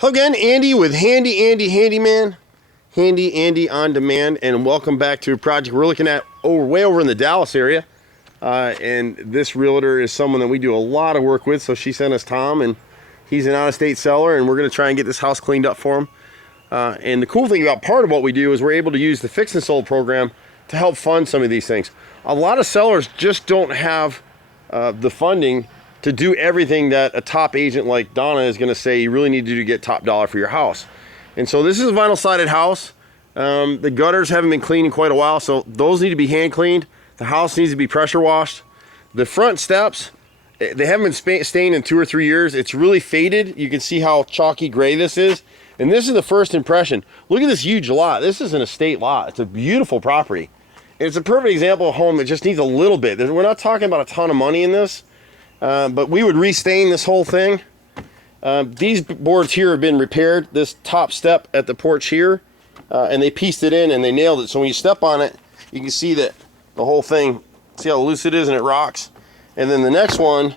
Hello again, Andy with Handy Andy Handyman, Handy Andy on Demand, and welcome back to a project we're looking at way over in the Dallas area. And this realtor is someone that we do a lot of work with, so she sent us Tom, and he's an out-of-state seller, and we're going to try and get this house cleaned up for him. And the cool thing about part of what we do is we're able to use the Fix and Sold program to help fund some of these things. A lot of sellers just don't have the funding to do everything that a top agent like Donna is going to say you really need to do to get top dollar for your house. And so this is a vinyl sided house. The gutters haven't been cleaned in quite a while, so those need to be hand cleaned. The house needs to be pressure washed. The front steps, they haven't been stained in 2 or 3 years. It's really faded. You can see how chalky gray this is. And this is the first impression. Look at this huge lot. This is an estate lot. It's a beautiful property. And it's a perfect example of a home that just needs a little bit. We're not talking about a ton of money in this. But we would restain this whole thing. These boards here have been repaired. This top step at the porch here, and they pieced it in and they nailed it. So when you step on it, you can see that the whole thing, see how loose it is and it rocks. And then the next one,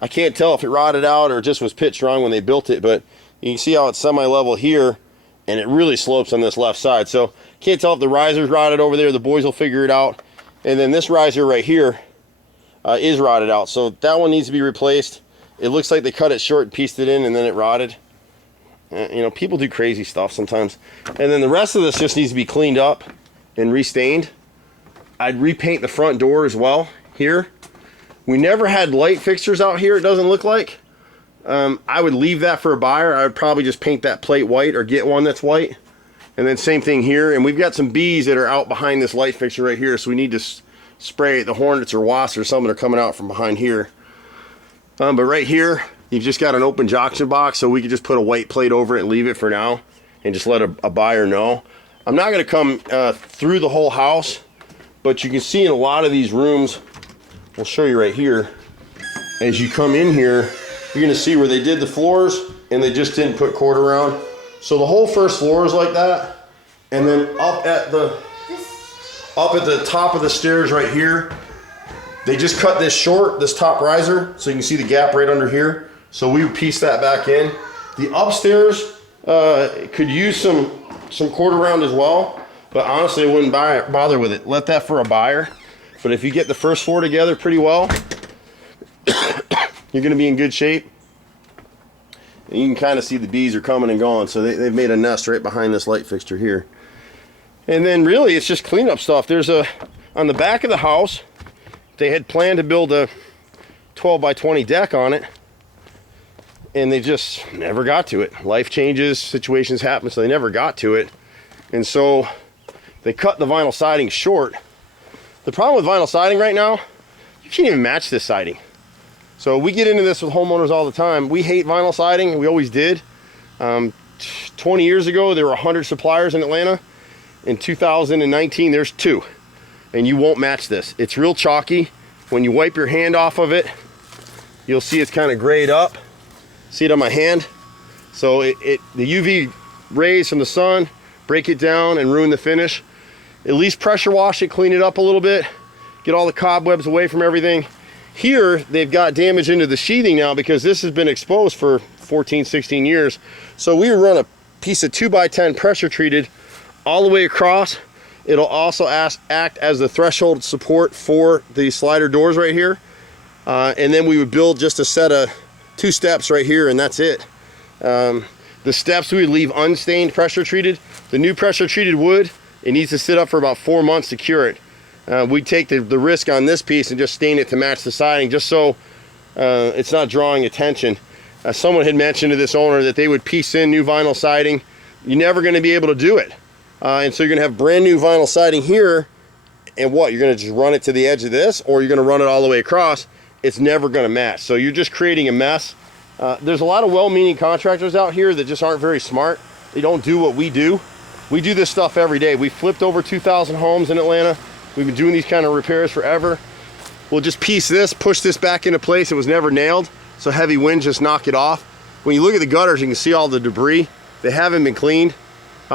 I can't tell if it rotted out or just was pitched wrong when they built it, but you can see how it's semi-level here and it really slopes on this left side. So can't tell if the riser's rotted over there. The boys will figure it out. And then this riser right here is rotted out, so that one needs to be replaced. It looks like they cut it short and pieced it in and then it rotted. You know, people do crazy stuff sometimes. And then the rest of this just needs to be cleaned up and restained. I'd repaint the front door as well here. We never had light fixtures out here, it doesn't look like. I would leave that for a buyer. I would probably just paint that plate white or get one that's white. And then same thing here. And we've got some bees that are out behind this light fixture right here, so we need to spray the hornets or wasps or something are coming out from behind here. But right here, you've just got an open junction box, so we could just put a white plate over it and leave it for now and just let a buyer know. I'm not going to come through the whole house, but you can see in a lot of these rooms, we'll show you right here, as you come in here, you're going to see where they did the floors and they just didn't put cord around. So the whole first floor is like that, and then up at the top of the stairs right here, they just cut this short, this top riser, so you can see the gap right under here. So we would piece that back in. The upstairs could use some cord around as well, but honestly I wouldn't bother with it. Let that for a buyer. But if you get the first floor together pretty well, you're going to be in good shape. And you can kind of see the bees are coming and going, so they've made a nest right behind this light fixture here. And then really it's just cleanup stuff. On the back of the house, they had planned to build a 12 by 20 deck on it, and they just never got to it. Life changes, situations happen, so they never got to it. And so they cut the vinyl siding short. The problem with vinyl siding right now, you can't even match this siding. So we get into this with homeowners all the time. We hate vinyl siding, we always did. 20 years ago, there were 100 suppliers in Atlanta. In 2019, there's 2, and you won't match this. It's real chalky. When you wipe your hand off of it, you'll see it's kind of grayed up. See it on my hand? So the UV rays from the sun break it down and ruin the finish. At least pressure wash it, clean it up a little bit, get all the cobwebs away from everything. Here, they've got damage into the sheathing now because this has been exposed for 14, 16 years. So we run a piece of 2x10 pressure treated all the way across. It'll also act as the threshold support for the slider doors right here. And then we would build just a set of 2 steps right here, and that's it. The steps we would leave unstained pressure treated. The new pressure treated wood, it needs to sit up for about 4 months to cure it. We'd take the risk on this piece and just stain it to match the siding, just so it's not drawing attention. Someone had mentioned to this owner that they would piece in new vinyl siding. You're never going to be able to do it. And so you're going to have brand new vinyl siding here, and what, you're going to just run it to the edge of this, or you're going to run it all the way across. It's never going to match. So you're just creating a mess. There's a lot of well-meaning contractors out here that just aren't very smart. They don't do what we do. We do this stuff every day. We flipped over 2,000 homes in Atlanta. We've been doing these kind of repairs forever. We'll just piece this, push this back into place. It was never nailed, so heavy winds just knock it off. When you look at the gutters, you can see all the debris. They haven't been cleaned.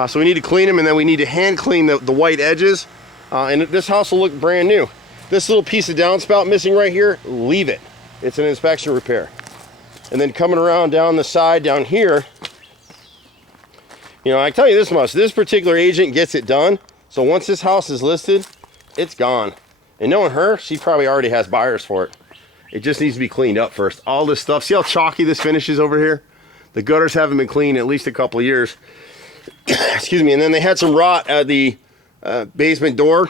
So we need to clean them, and then we need to hand clean the white edges. And this house will look brand new. This little piece of downspout missing right here, leave it. It's an inspection repair. And then coming around down the side down here, You know, I tell you this much, this particular agent gets it done. So once this house is listed, it's gone. And knowing her, she probably already has buyers for it. It just needs to be cleaned up first. All this stuff, see how chalky this finish is over here? The gutters haven't been cleaned in at least a couple of years. Excuse me. And then they had some rot at the basement door.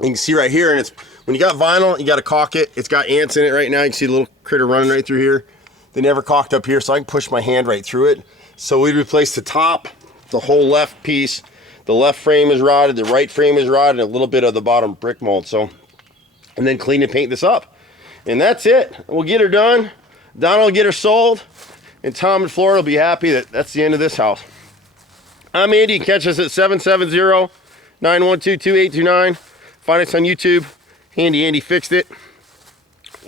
You can see right here, and it's when you got vinyl, you got to caulk it. It's got ants in it right now. You can see the little critter running right through here. They never caulked up here, so I can push my hand right through it. So we replaced the top, the whole left piece. The left frame is rotted, the right frame is rotted, and a little bit of the bottom brick mold. So, and then clean and paint this up. And that's it. We'll get her done. Donna will get her sold. And Tom in Florida will be happy that that's the end of this house. I'm Andy. You can catch us at 770-912-2829. Find us on YouTube. Handy Andy Fixed It.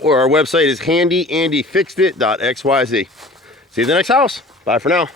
Or our website is handyandyfixedit.xyz. See you at the next house. Bye for now.